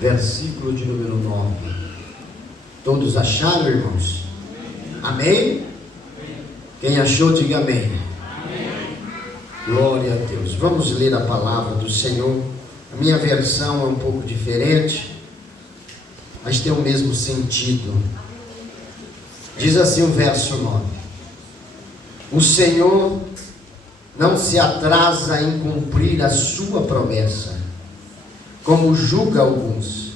versículo de número 9. Todos acharam, irmãos? Amém? Quem achou, diga amém. Glória a Deus. Vamos ler a palavra do Senhor. A minha versão é um pouco diferente, mas tem o mesmo sentido. Diz assim o verso 9: o Senhor não se atrasa em cumprir a sua promessa, como julga alguns.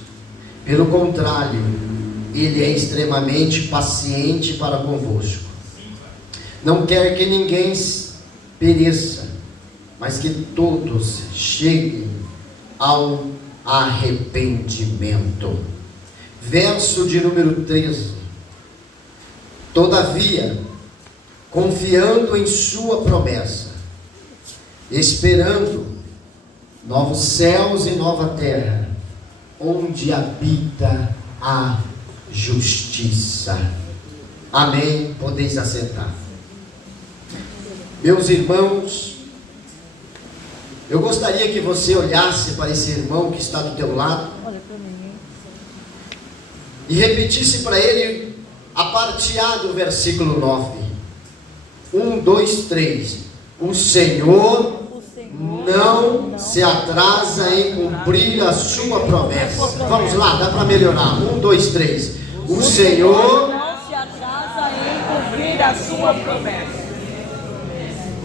Pelo contrário, Ele é extremamente paciente para convosco. Não quer que ninguém pereça, mas que todos cheguem ao arrependimento. Verso de número 13: todavia, confiando em sua promessa, esperando novos céus e nova terra, onde habita a justiça. Amém? Podeis assentar. Meus irmãos, eu gostaria que você olhasse para esse irmão que está do teu lado e repetisse para ele a parte A do versículo 9. 1, 2, 3. O Senhor não se atrasa em cumprir a sua promessa. Vamos lá, dá para melhorar. 1, 2, 3. O Senhor não se atrasa em cumprir a sua promessa.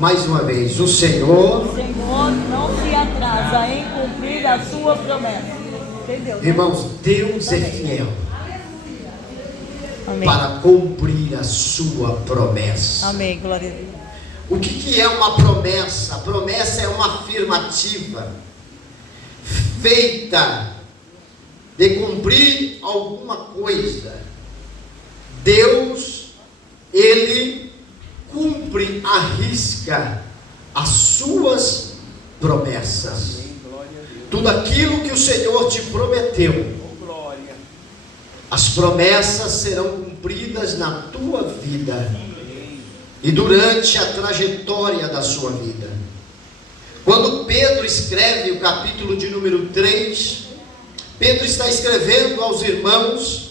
Mais uma vez, o Senhor não se atrasa em cumprir a sua promessa. Entendeu? Irmãos, Deus é fiel. Amém. Para cumprir a sua promessa. Amém, glória a Deus. O que é uma promessa? A promessa é uma afirmativa feita de cumprir alguma coisa. Deus, Ele cumpre à risca as suas promessas. Tudo aquilo que o Senhor te prometeu, as promessas serão cumpridas na tua vida e durante a trajetória da sua vida. Quando Pedro escreve o capítulo de número 3, Pedro está escrevendo aos irmãos,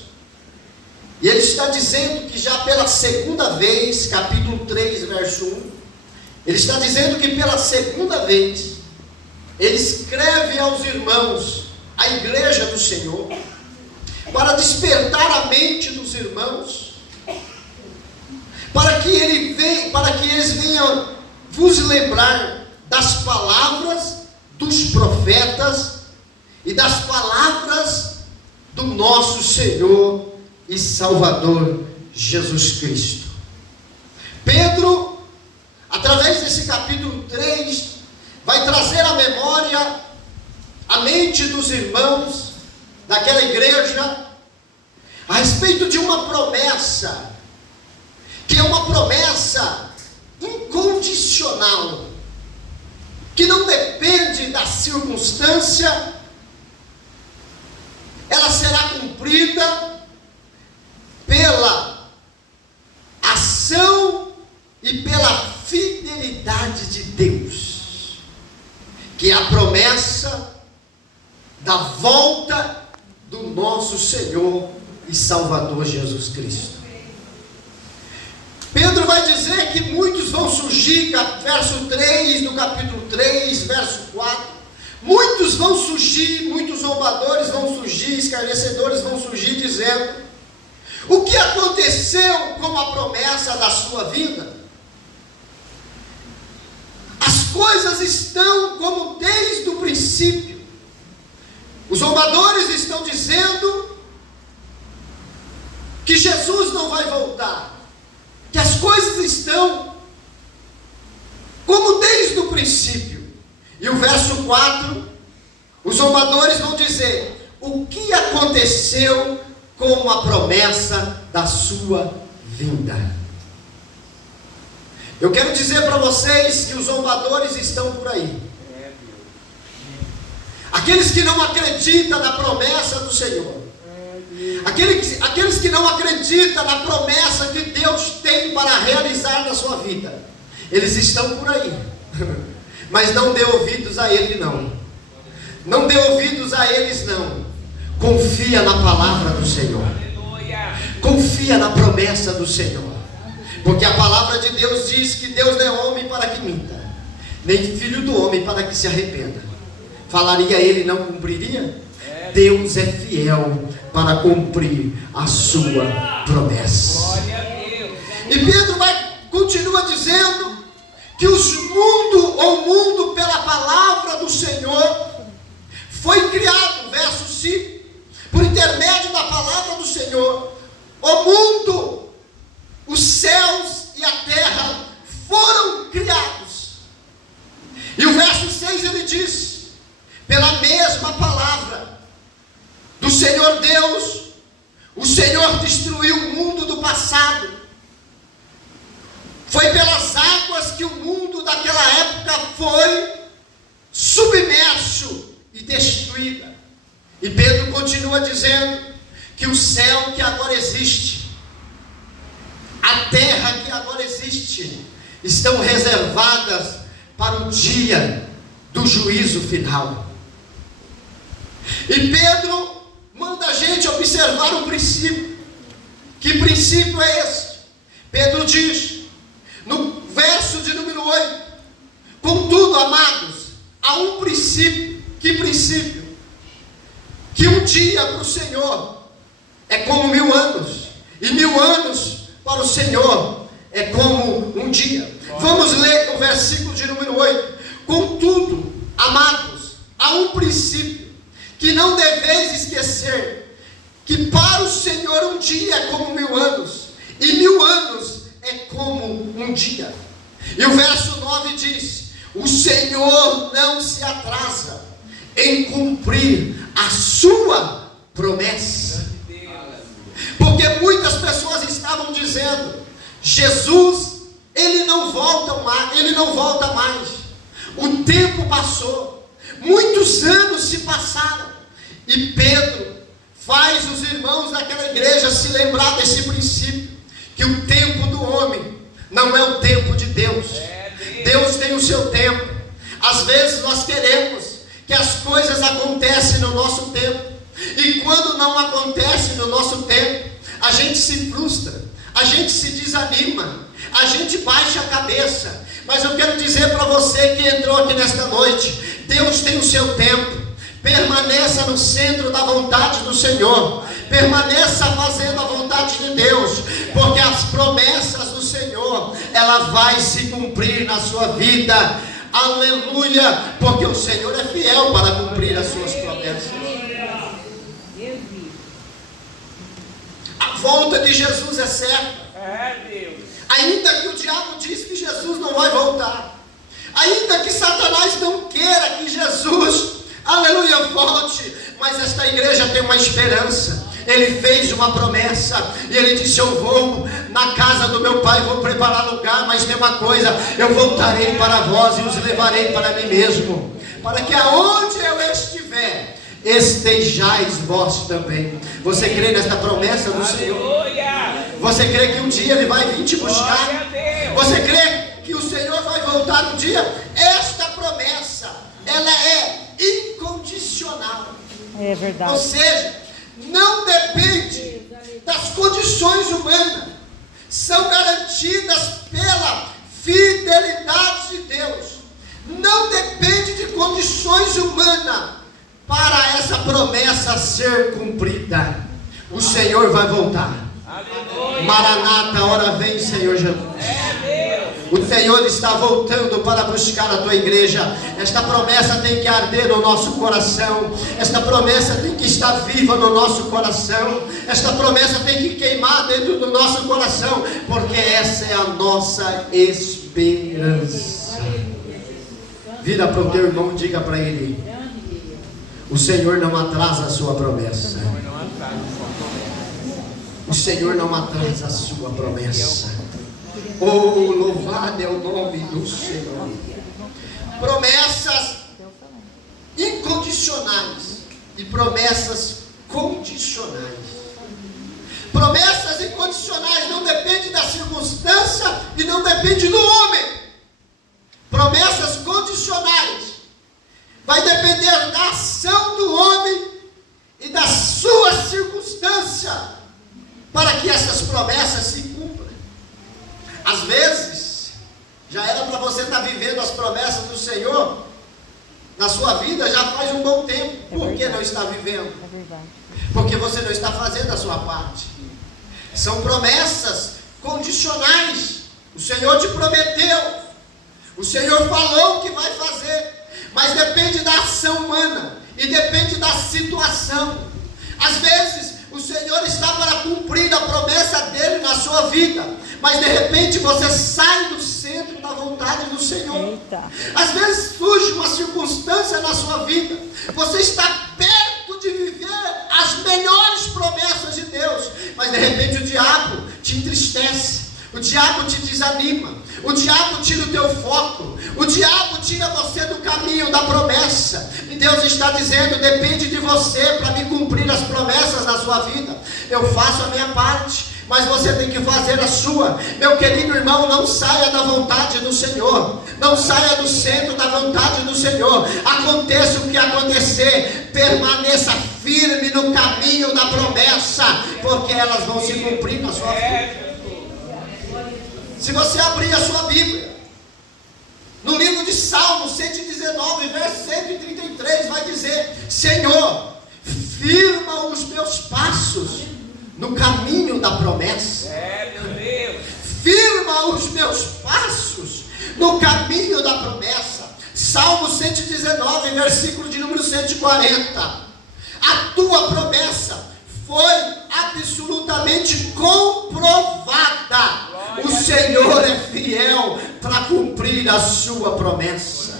e ele está dizendo que já pela segunda vez, capítulo 3, verso 1, ele está dizendo que pela segunda vez, ele escreve aos irmãos, à igreja do Senhor, para despertar a mente dos irmãos, para que eles venham vos lembrar das palavras dos profetas e das palavras do nosso Senhor e Salvador Jesus Cristo. Pedro, através desse capítulo 3, vai trazer à memória, a mente dos irmãos daquela igreja, a respeito de uma promessa, que é uma promessa incondicional, que não depende da circunstância, ela será cumprida pela ação e pela fidelidade de Deus, que é a promessa da volta do nosso Senhor e Salvador Jesus Cristo. Pedro vai dizer que muitos vão surgir, verso 3 do capítulo 3, verso 4, muitos vão surgir, muitos zombadores vão surgir, escarnecedores vão surgir, dizendo: o que aconteceu com a promessa da sua vida? As coisas estão como desde o princípio. Os zombadores estão dizendo que Jesus não vai voltar, que as coisas estão como desde o princípio. E o verso 4, os zombadores vão dizer: o que aconteceu com a promessa da sua vinda? Eu quero dizer para vocês que os zombadores estão por aí. Aqueles que não acreditam na promessa do Senhor, aqueles que não acreditam na promessa que Deus tem para realizar na sua vida, eles estão por aí. Mas não dê ouvidos a ele, não. Não dê ouvidos a eles, não. Confia na palavra do Senhor. Confia na promessa do Senhor. Porque a palavra de Deus diz que Deus não é homem para que minta, nem filho do homem para que se arrependa. Falaria ele e não cumpriria? Deus é fiel para cumprir a sua promessa. E Pedro continua dizendo que o mundo pela palavra do Senhor foi criado, verso 5, por intermédio da palavra do Senhor, o mundo, os céus e a terra foram criados. E o verso 6 ele diz: pela mesma palavra do Senhor Deus, o Senhor destruiu o mundo do passado. Foi pelas águas que o mundo daquela época foi submerso e destruído. E Pedro continua dizendo que o céu que agora existe, a terra que agora existe, estão reservadas para o dia do juízo final. E Pedro manda a gente observar um princípio. Que princípio é esse? Pedro diz, no verso de número 8: contudo, amados, há um princípio. Que princípio? Que um dia para o Senhor é como 1000 anos, e 1000 anos para o Senhor é como um dia. Vamos ler o versículo de número 8. Contudo, amados, há um princípio que não deveis esquecer, que para o Senhor um dia é como 1000 anos, e 1000 anos é como um dia. E o verso 9 diz: o Senhor não se atrasa em cumprir a sua promessa. Porque muitas pessoas estavam dizendo: Jesus, ele não volta mais. O tempo passou, muitos anos se passaram. E Pedro faz os irmãos daquela igreja se lembrar desse princípio, que o tempo do homem não é o tempo de Deus. Deus tem o seu tempo. Às vezes nós queremos que as coisas acontecem no nosso tempo, e quando não acontece no nosso tempo, a gente se frustra, a gente se desanima, a gente baixa a cabeça. Mas eu quero dizer para você que entrou aqui nesta noite, Deus tem o seu tempo. Permaneça no centro da vontade do Senhor, permaneça fazendo a vontade de Deus, porque as promessas do Senhor, ela vai se cumprir na sua vida. Aleluia, porque o Senhor é fiel para cumprir as suas promessas. A volta de Jesus é certa. Ainda que o diabo diz que Jesus não vai voltar, ainda que Satanás não queira que Jesus, aleluia, volte, mas esta igreja tem uma esperança. Ele fez uma promessa e ele disse: eu vou na casa do meu pai, vou preparar lugar, mas tem uma coisa: eu voltarei para vós e os levarei para mim mesmo, para que aonde eu estiver, estejais vós também. Você crê nesta promessa do Senhor? Você crê que um dia ele vai vir te buscar? Você crê que o Senhor vai voltar um dia? Esta promessa, ela é incondicional. É verdade. Ou seja, não depende das condições humanas, são garantidas pela fidelidade de Deus. Não depende de condições humanas para essa promessa ser cumprida. O Senhor vai voltar. Maranata, hora vem, Senhor Jesus. O Senhor está voltando para buscar a tua igreja. Esta promessa tem que arder no nosso coração. Esta promessa tem que estar viva no nosso coração. Esta promessa tem que queimar dentro do nosso coração, porque essa é a nossa esperança. Vira para o teu irmão e diga para ele: o Senhor não atrasa a sua promessa. O Senhor não atrasa a sua promessa. Oh, louvado é o nome do Senhor. Promessas incondicionais e promessas condicionais. Promessas incondicionais não dependem da circunstância e não dependem do homem. Promessas condicionais vai depender da ação do homem e das está vivendo, É verdade. porque você não está fazendo a sua parte. São promessas condicionais. O Senhor te prometeu, o Senhor falou que vai fazer, mas depende da ação humana e depende da situação. Às vezes o Senhor está para cumprir a promessa dele na sua vida, mas de repente você sai do centro da vontade do Senhor. Eita. Às vezes surge uma circunstância na sua vida, você está perto de viver as melhores promessas de Deus, mas de repente o diabo te entristece, o diabo te desanima, o diabo tira o teu foco, o diabo tira você do caminho da promessa. E Deus está dizendo: depende de você para me cumprir as promessas na sua vida. Eu faço a minha parte, mas você tem que fazer a sua. Meu querido irmão, não saia da vontade do Senhor, não saia do centro da vontade do Senhor. Aconteça o que acontecer, permaneça firme no caminho da promessa, porque elas vão se cumprir na sua vida. Se você abrir a sua Bíblia, no livro de Salmos 119, verso 133, vai dizer: Senhor, firma os meus passos no caminho da promessa. Meu Deus. Firma os meus passos no caminho da promessa. Salmo 119, versículo de número 140. A tua promessa foi absolutamente comprovada. O Senhor é fiel para cumprir a sua promessa.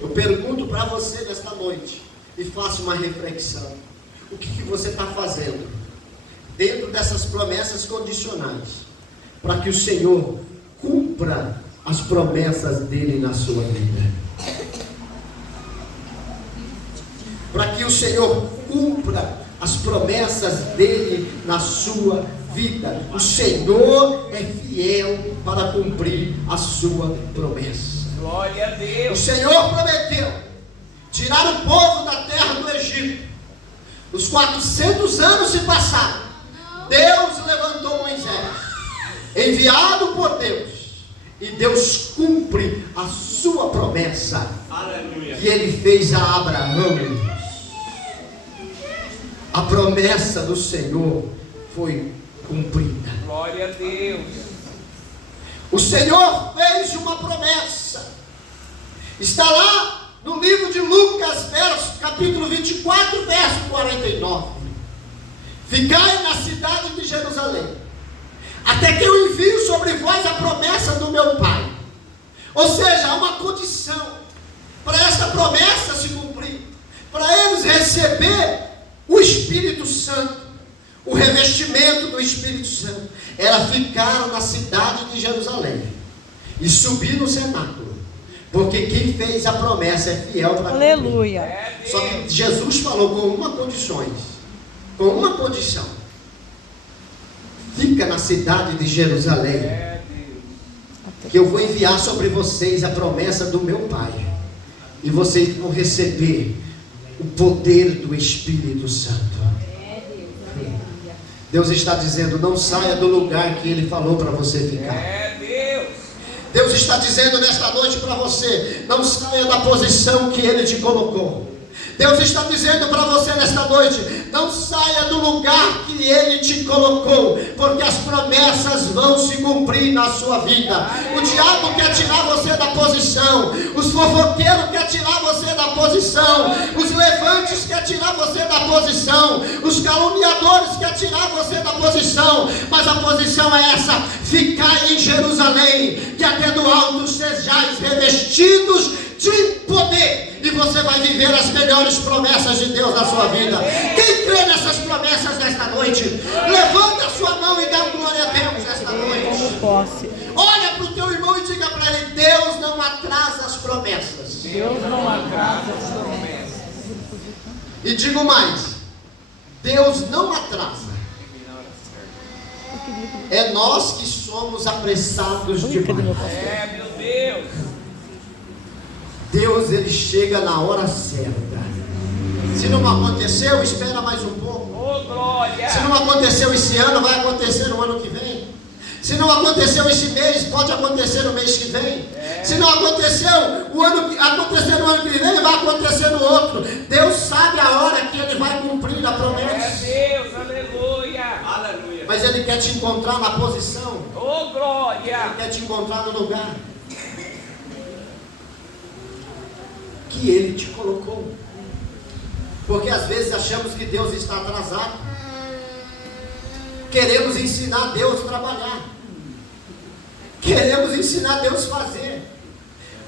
Eu pergunto para você nesta noite e faço uma reflexão: o que você está fazendo dentro dessas promessas condicionais para que o Senhor cumpra as promessas dele na sua vida? Para que o Senhor cumpra as promessas dele na sua vida. O Senhor é fiel para cumprir a sua promessa. Glória a Deus. O Senhor prometeu tirar o povo da terra do Egito. Os 400 anos se passaram. Deus levantou Moisés, enviado por Deus, e Deus cumpre a sua promessa. Aleluia. Que ele fez a Abraão. A promessa do Senhor foi cumprida. Glória a Deus. O Senhor fez uma promessa. Está lá no livro de Lucas, capítulo 24, verso 49. Ficai na cidade de Jerusalém, até que eu envie sobre vós a promessa do meu Pai. Ou seja, há uma condição para esta promessa se cumprir, para eles receber o Espírito Santo, o revestimento do Espírito Santo. Era ficar na cidade de Jerusalém e subir no cenáculo, porque quem fez a promessa é fiel para cumprir. Aleluia. Só que Jesus falou com uma condição: fica na cidade de Jerusalém, que eu vou enviar sobre vocês a promessa do meu Pai, e vocês vão receber o poder do Espírito Santo. Deus está dizendo: não saia do lugar que Ele falou para você ficar. Deus está dizendo nesta noite para você: não saia da posição que Ele te colocou. Deus está dizendo para você nesta noite: não saia do lugar que Ele te colocou, porque as promessas vão se cumprir na sua vida. O diabo quer tirar você da posição, os fofoqueiros quer tirar você da posição, os levantes quer tirar você da posição, os caluniadores quer tirar você da posição, mas a posição é essa: ficai em Jerusalém, que até do alto sejais revestidos de poder, e você vai viver as melhores promessas de Deus na sua vida. Quem crê nessas promessas nesta noite, levanta a sua mão e dá glória a Deus nesta noite. Como posse. Olha para o teu irmão e diga para ele: Deus não atrasa as promessas. Deus não atrasa as promessas. E digo mais: Deus não atrasa. É nós que somos apressados demais. Meu Deus. Deus, Ele chega na hora certa. Se não aconteceu, espera mais um pouco. Oh, glória. Se não aconteceu esse ano, vai acontecer no ano que vem. Se não aconteceu esse mês, pode acontecer no mês que vem. Se não aconteceu no ano que vem, vai acontecer no outro. Deus sabe a hora que Ele vai cumprir a promessa. Deus, aleluia. Aleluia. Mas Ele quer te encontrar na posição. Oh, glória. Ele quer te encontrar no lugar que Ele te colocou. Porque às vezes achamos que Deus está atrasado. Queremos ensinar Deus a trabalhar. Queremos ensinar Deus a fazer.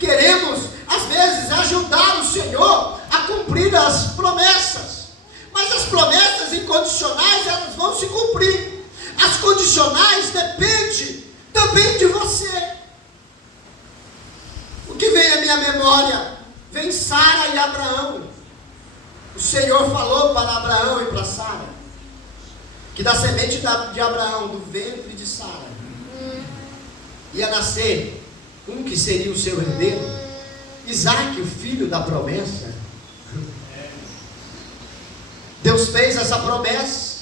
Queremos, às vezes, ajudar o Senhor a cumprir as promessas. Mas as promessas incondicionais, elas vão se cumprir. As condicionais dependem também de você. O que vem à minha memória? Vem Sara e Abraão. O Senhor falou para Abraão e para Sara que da semente de Abraão, do ventre de Sara, ia nascer um que seria o seu herdeiro, Isaque, o filho da promessa. Deus fez essa promessa.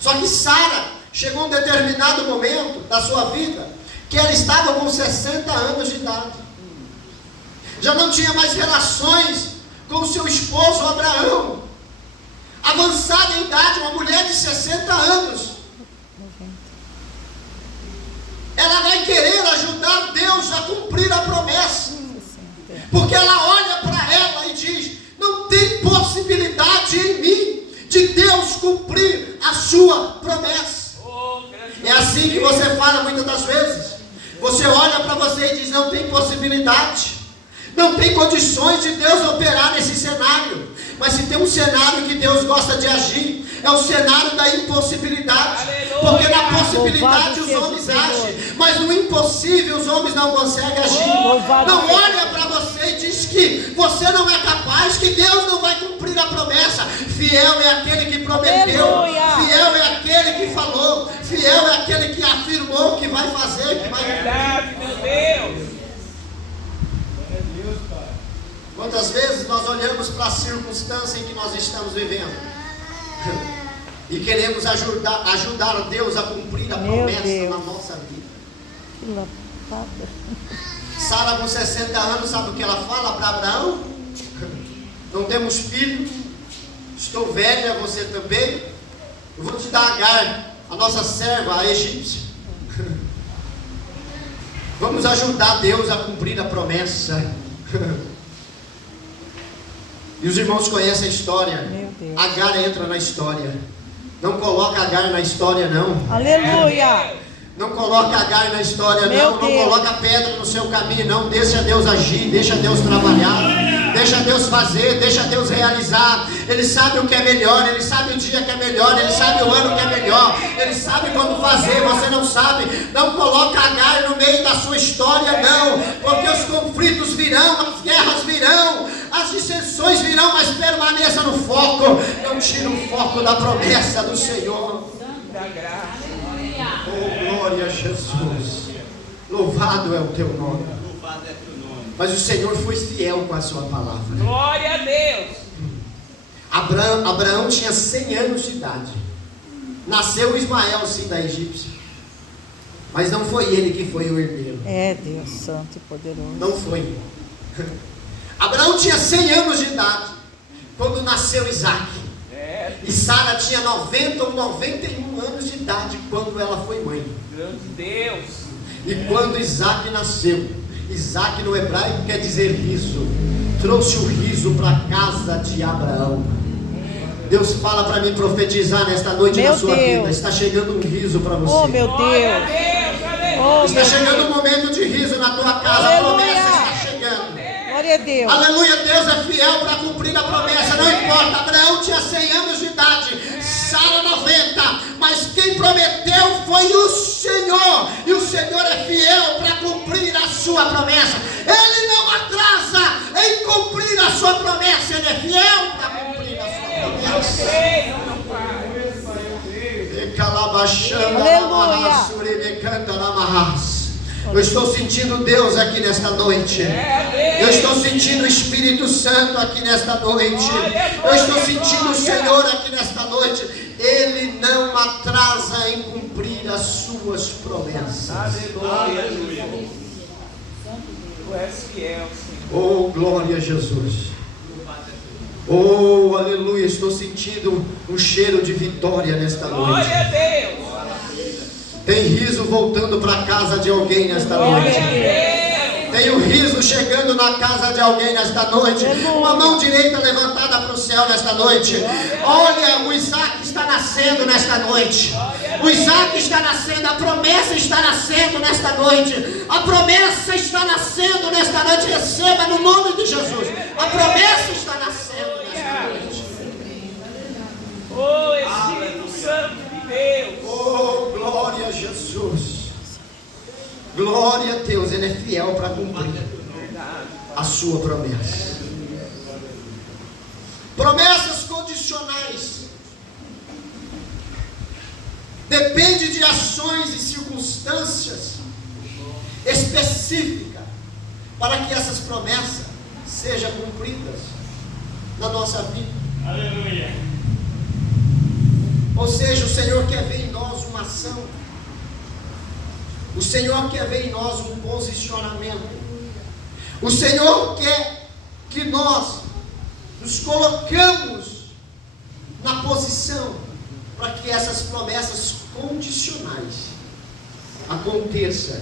Só que Sara chegou um determinado momento da sua vida que ela estava com 60 anos de idade. Já não tinha mais relações com o seu esposo Abraão. Avançada em idade, uma mulher de 60 anos. Ela vai querer ajudar Deus a cumprir a promessa. Porque ela olha para ela e diz: não tem possibilidade em mim de Deus cumprir a sua promessa. É assim que você fala muitas das vezes. Você olha para você e diz: não tem possibilidade, não tem condições de Deus operar nesse cenário. Mas se tem um cenário que Deus gosta de agir, é o cenário da impossibilidade. Porque na possibilidade os homens agem, mas no impossível os homens não conseguem agir. Não olha para você e diz que você não é capaz, que Deus não vai cumprir a promessa. Fiel é aquele que prometeu, fiel é aquele que falou, fiel é aquele que afirmou que vai fazer, que vai Verdade, meu Deus. Quantas vezes nós olhamos para a circunstância em que nós estamos vivendo e queremos ajudar Deus a cumprir a promessa na nossa vida. Que lapada. Sara, com 60 anos, sabe o que ela fala para Abraão? Não temos filho, estou velha, você também. Eu vou te dar Agar, a nossa serva, a egípcia. Vamos ajudar Deus a cumprir a promessa. E os irmãos conhecem a história. Agar entra na história. Não coloca Agar na história, não. Aleluia. Não coloca Agar na história, não. Não coloca pedra no seu caminho, não. Deixa Deus agir, deixa Deus trabalhar, deixa Deus fazer, deixa Deus realizar. Ele sabe o que é melhor, Ele sabe o dia que é melhor, Ele sabe o ano que é melhor, Ele sabe quando fazer, você não sabe. Não coloca Agar no meio da sua história, não. Porque os conflitos virão, as guerras virão, as dissensões virão, mas permaneça no foco. Não tira o foco da promessa do Senhor. Da graça. Oh, glória a Jesus. Louvado é o teu nome. Mas o Senhor foi fiel com a sua palavra. Glória a Deus. Abraão tinha 100 anos de idade. Nasceu Ismael, sim, da egípcia. Mas não foi ele que foi o herdeiro. É Deus santo e poderoso. Não foi. Abraão tinha 100 anos de idade quando nasceu Isaque. E Sara tinha 90 ou 91 anos de idade quando ela foi mãe. Grande Deus. E quando Isaque nasceu, Isaque no hebraico quer dizer riso, trouxe o riso para a casa de Abraão. Deus fala para mim profetizar nesta noite na sua vida. Está chegando um riso para você. Oh, meu Deus. Oh, está chegando um momento de riso na tua casa. A promessa está chegando. Glória a Deus. Aleluia, Deus é fiel para cumprir a promessa. Não importa, Abraão tinha 100 anos de idade, Sara 90, mas quem prometeu foi o Senhor. E o Senhor é fiel para cumprir a sua promessa. Ele não atrasa em cumprir a sua promessa. Ele é fiel para cumprir a sua promessa. Aleluia. Eu estou sentindo Deus aqui nesta noite. Eu estou sentindo o Espírito Santo aqui nesta noite. Eu estou sentindo o Senhor aqui nesta noite. Ele não atrasa em cumprir as suas promessas. promessas. Aleluia. Tu és fiel, Senhor. Oh, glória a Jesus. Oh, aleluia. Estou sentindo um cheiro de vitória nesta noite. Glória a Deus. Tem riso voltando para a casa de alguém nesta noite. Glória a Deus. Tem um riso chegando na casa de alguém nesta noite. Uma mão direita levantada para o céu nesta noite. Olha, o Isaac está nascendo nesta noite. O Isaac está nascendo. A promessa está nascendo nesta noite. A promessa está nascendo nesta noite. Receba no nome de Jesus. A promessa está nascendo nesta noite. Oh, Espírito Santo de Deus. Oh, glória a Jesus. Glória a Deus, Ele é fiel para cumprir a sua promessa. Promessas condicionais. Depende de ações e circunstâncias específicas para que essas promessas sejam cumpridas na nossa vida. Aleluia. Ou seja, o Senhor quer ver em nós uma ação. O Senhor quer ver em nós um posicionamento. O Senhor quer que nós nos colocamos na posição para que essas promessas condicionais aconteçam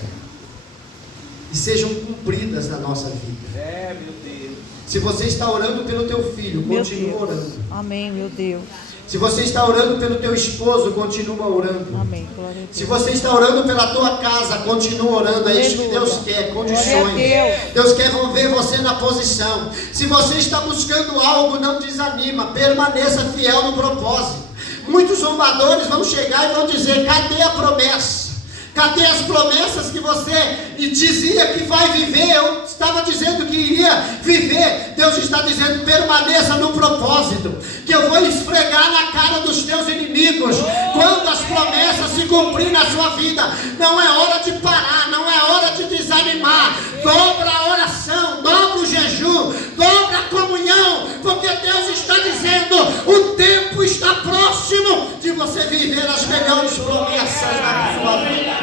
e sejam cumpridas na nossa vida. É, meu Deus. Se você está orando pelo teu filho, continue orando. Amém, meu Deus. Se você está orando pelo teu esposo, continua orando. Amém, glória a Deus. Se você está orando pela tua casa, continua orando. É isso que Deus quer, condições. Deus quer ver você na posição. Se você está buscando algo, não desanima, permaneça fiel no propósito. Muitos zombadores vão chegar e vão dizer: cadê a promessa? Cadê as promessas que você dizia que vai viver? Eu estava dizendo que iria viver. Deus está dizendo: permaneça no propósito, que eu vou esfregar na cara dos teus inimigos quando as promessas se cumprirem na sua vida. Não é hora de parar, não é hora de desanimar. Dobra a oração, dobra o jejum, dobra a comunhão, porque Deus está dizendo: o tempo está próximo de você viver as melhores promessas na sua vida.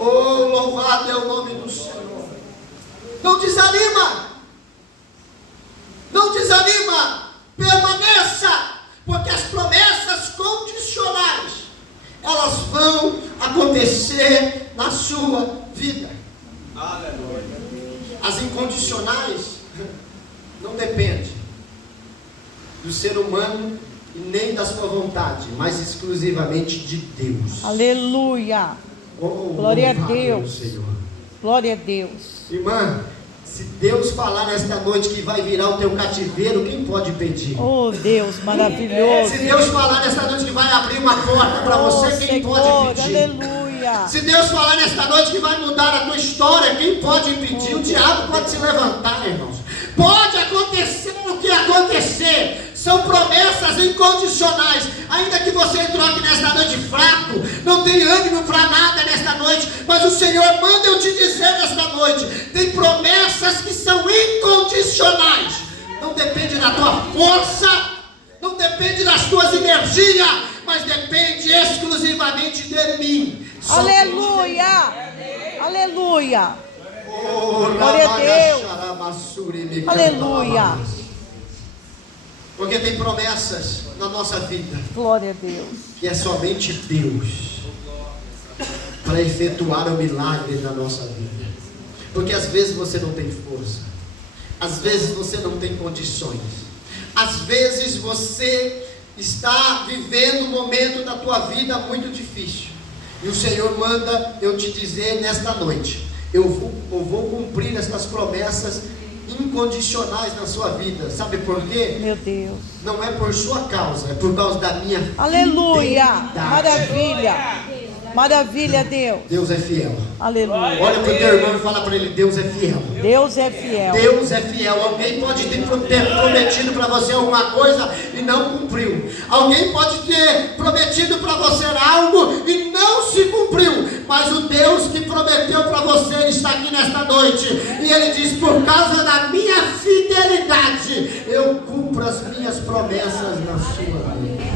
Oh, louvado é o nome do Senhor. Não desanima. Não desanima. Permaneça. Porque as promessas condicionais, elas vão acontecer na sua vida. As incondicionais não dependem do ser humano e nem da sua vontade, mas exclusivamente de Deus. Aleluia. Oh, Glória a louvado Deus. Senhor. Glória a Deus. Irmã, se Deus falar nesta noite que vai virar o teu cativeiro, quem pode pedir? Oh, Deus maravilhoso. Se Deus falar nesta noite que vai abrir uma porta para você, quem Senhor, pode pedir? aleluia. Se Deus falar nesta noite que vai mudar a tua história, quem pode impedir? O diabo pode se levantar, irmãos. Pode acontecer o que acontecer. São promessas incondicionais. Ainda que você entrou aqui nesta noite fraco, não tem ânimo para nada nesta noite, mas o Senhor manda eu te dizer nesta noite: tem promessas que são incondicionais. Não depende da tua força, não depende das tuas energias, mas depende exclusivamente de mim. Aleluia. Aleluia. Oh, Glória a Deus. Aleluia. Porque tem promessas na nossa vida Glória a Deus. que é somente Deus para efetuar o milagre na nossa vida. Porque às vezes você não tem força, às vezes você não tem condições, às vezes você está vivendo um momento da tua vida muito difícil, e o Senhor manda eu te dizer nesta noite: eu vou cumprir essas promessas incondicionais na sua vida. Sabe por quê? Meu Deus. Não é por sua causa, é por causa da minha Aleluia. fidelidade. Maravilha. Maravilha, Deus. Deus é fiel. Aleluia. Olha para o teu irmão e fala para ele: Deus é fiel. Deus é fiel. Deus é fiel. Alguém pode ter prometido para você alguma coisa e não cumpriu. Alguém pode ter prometido para você algo e não se cumpriu. Mas o Deus que prometeu para você está aqui nesta noite. E Ele diz: por causa da minha fidelidade, eu cumpro as minhas promessas na sua vida.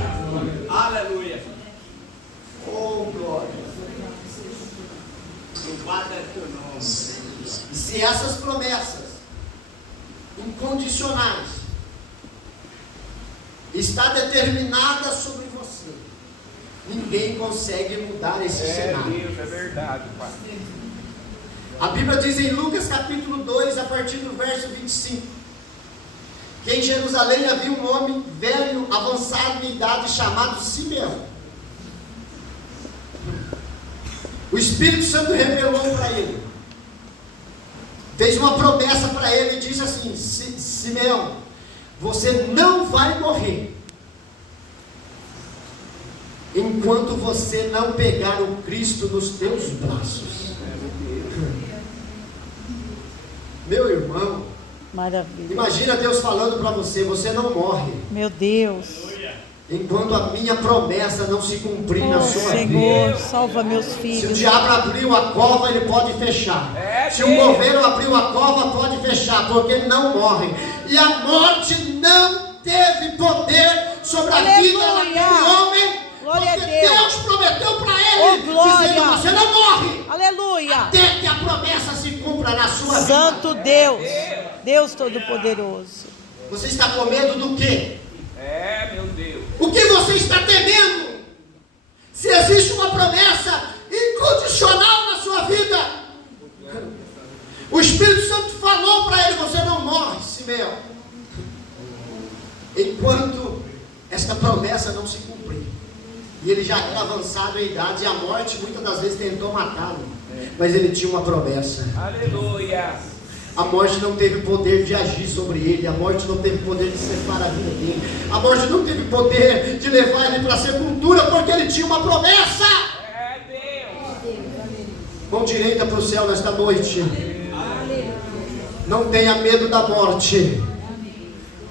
Aleluia. Oh, glória. Louvado é teu nome. E se essas promessas incondicionais está determinada sobre você, ninguém consegue mudar esse cenário. Deus, é verdade, Pai. A Bíblia diz em Lucas capítulo 2, a partir do verso 25, que em Jerusalém havia um homem velho, avançado em idade, chamado Simeão. O Espírito Santo revelou para ele, fez uma promessa para ele e disse assim: Simeão, você não vai morrer enquanto você não pegar o Cristo nos teus braços. Meu irmão, Maravilha. imagina Deus falando para você: você não morre Meu Deus. enquanto a minha promessa não se cumprir na Oh, sua vida. Senhor, salva meus Se o filhos. diabo abriu a cova, ele pode fechar. Se o governo abriu a cova, pode fechar, porque ele não morre. E a morte não teve poder sobre a vida Aleluia. daquele homem, Glória a porque Deus. Deus prometeu para ele, Oh, glória. dizendo: você não morre Aleluia. até que a promessa se cumpra na sua vida. Santo Deus. Deus Todo-Poderoso. Você está com medo do quê? Meu Deus. O que você está temendo? Se existe uma promessa incondicional na sua vida, o Espírito Santo falou para ele: você não morre, Simeão, enquanto esta promessa não se cumprir. E ele já era avançado em idade, e a morte muitas das vezes tentou matá-lo, mas ele tinha uma promessa. Aleluia. A morte não teve poder de agir sobre ele, a morte não teve poder de separar a vida dele, a morte não teve poder de levar ele para a sepultura, porque ele tinha uma promessa. Deus. Mão direita para o céu nesta noite. Não tenha medo da morte,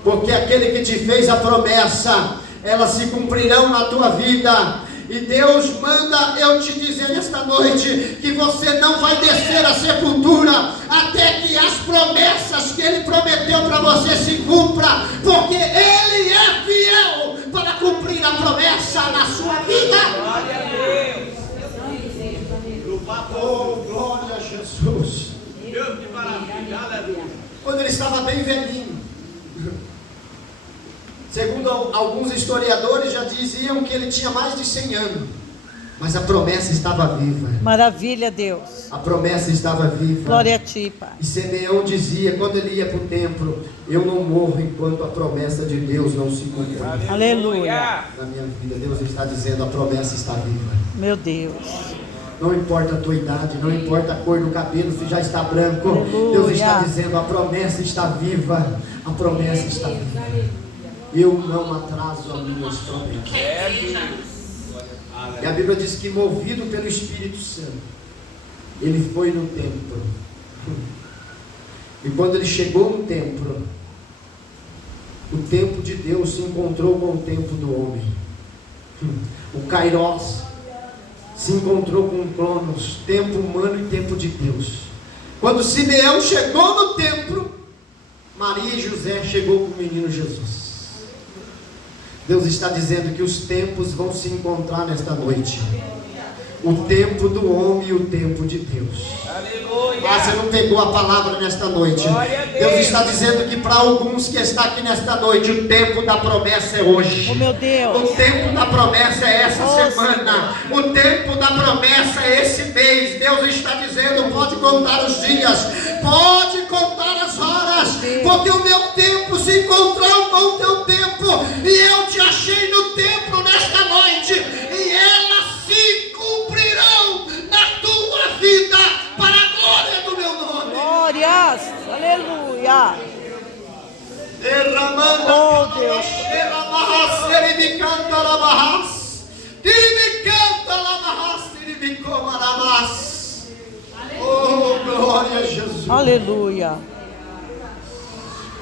porque aquele que te fez a promessa, elas se cumprirão na tua vida. E Deus manda eu te dizer nesta noite que você não vai descer à sepultura até que as promessas que Ele prometeu para você se cumpra, porque Ele é fiel para cumprir a promessa na sua vida. Glória a Deus. Oh, glória a Jesus. Deus, que maravilha. Aleluia. Quando ele estava bem velhinho, segundo alguns historiadores já diziam que ele tinha mais de 100 anos, mas a promessa estava viva. Maravilha, Deus. A promessa estava viva. Glória a Ti, Pai. E Simeão dizia, quando ele ia para o templo: eu não morro enquanto a promessa de Deus não se cumprir. Aleluia. Na minha vida, Deus está dizendo: a promessa está viva. Meu Deus. Não importa a tua idade, não importa a cor do cabelo, se já está branco. Aleluia. Deus está dizendo: a promessa está viva. A promessa está viva. Eu não atraso as minhas promessas. E a Bíblia diz que, movido pelo Espírito Santo, ele foi no templo. E quando ele chegou no templo, o tempo de Deus se encontrou com o tempo do homem. O Kairos se encontrou com o Cronos, tempo humano e tempo de Deus. Quando Simeão chegou no templo, Maria e José chegou com o menino Jesus. Deus está dizendo que os tempos vão se encontrar nesta noite. O tempo do homem e o tempo de Deus. Aleluia. Ah, você não pegou a palavra nesta noite. Glória a Deus Deus. está dizendo que para alguns que está aqui nesta noite, o tempo da promessa é hoje. Oh, meu Deus. O tempo da promessa é essa Oh, semana. O tempo da promessa é esse mês. Deus está dizendo: pode contar os dias, pode contar as horas, porque o meu tempo se encontrou com o teu tempo, e eu te achei no templo nesta noite, e elas se cumprirão na tua vida, para a glória do meu nome. Glórias. Aleluia. Derramando, Oh, Deus. Oh, glória a Jesus. Aleluia.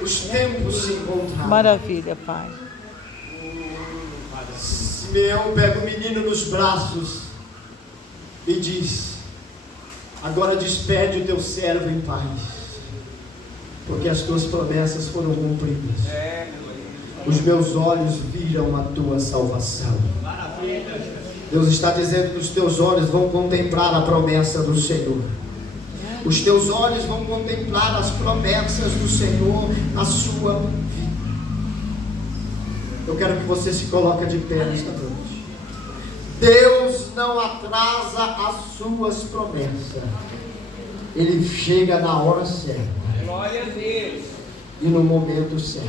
Os tempos se encontraram. Maravilha, Pai. Simeão pega o menino nos braços e diz: agora despede o teu servo em paz, porque as tuas promessas foram cumpridas. Os meus olhos viram a tua salvação. Deus está dizendo que os teus olhos vão contemplar a promessa do Senhor. Os teus olhos vão contemplar as promessas do Senhor na sua vida. Eu quero que você se coloque de pé nesta noite. Deus não atrasa as suas promessas. Ele chega na hora certa Glória a Deus. e no momento certo.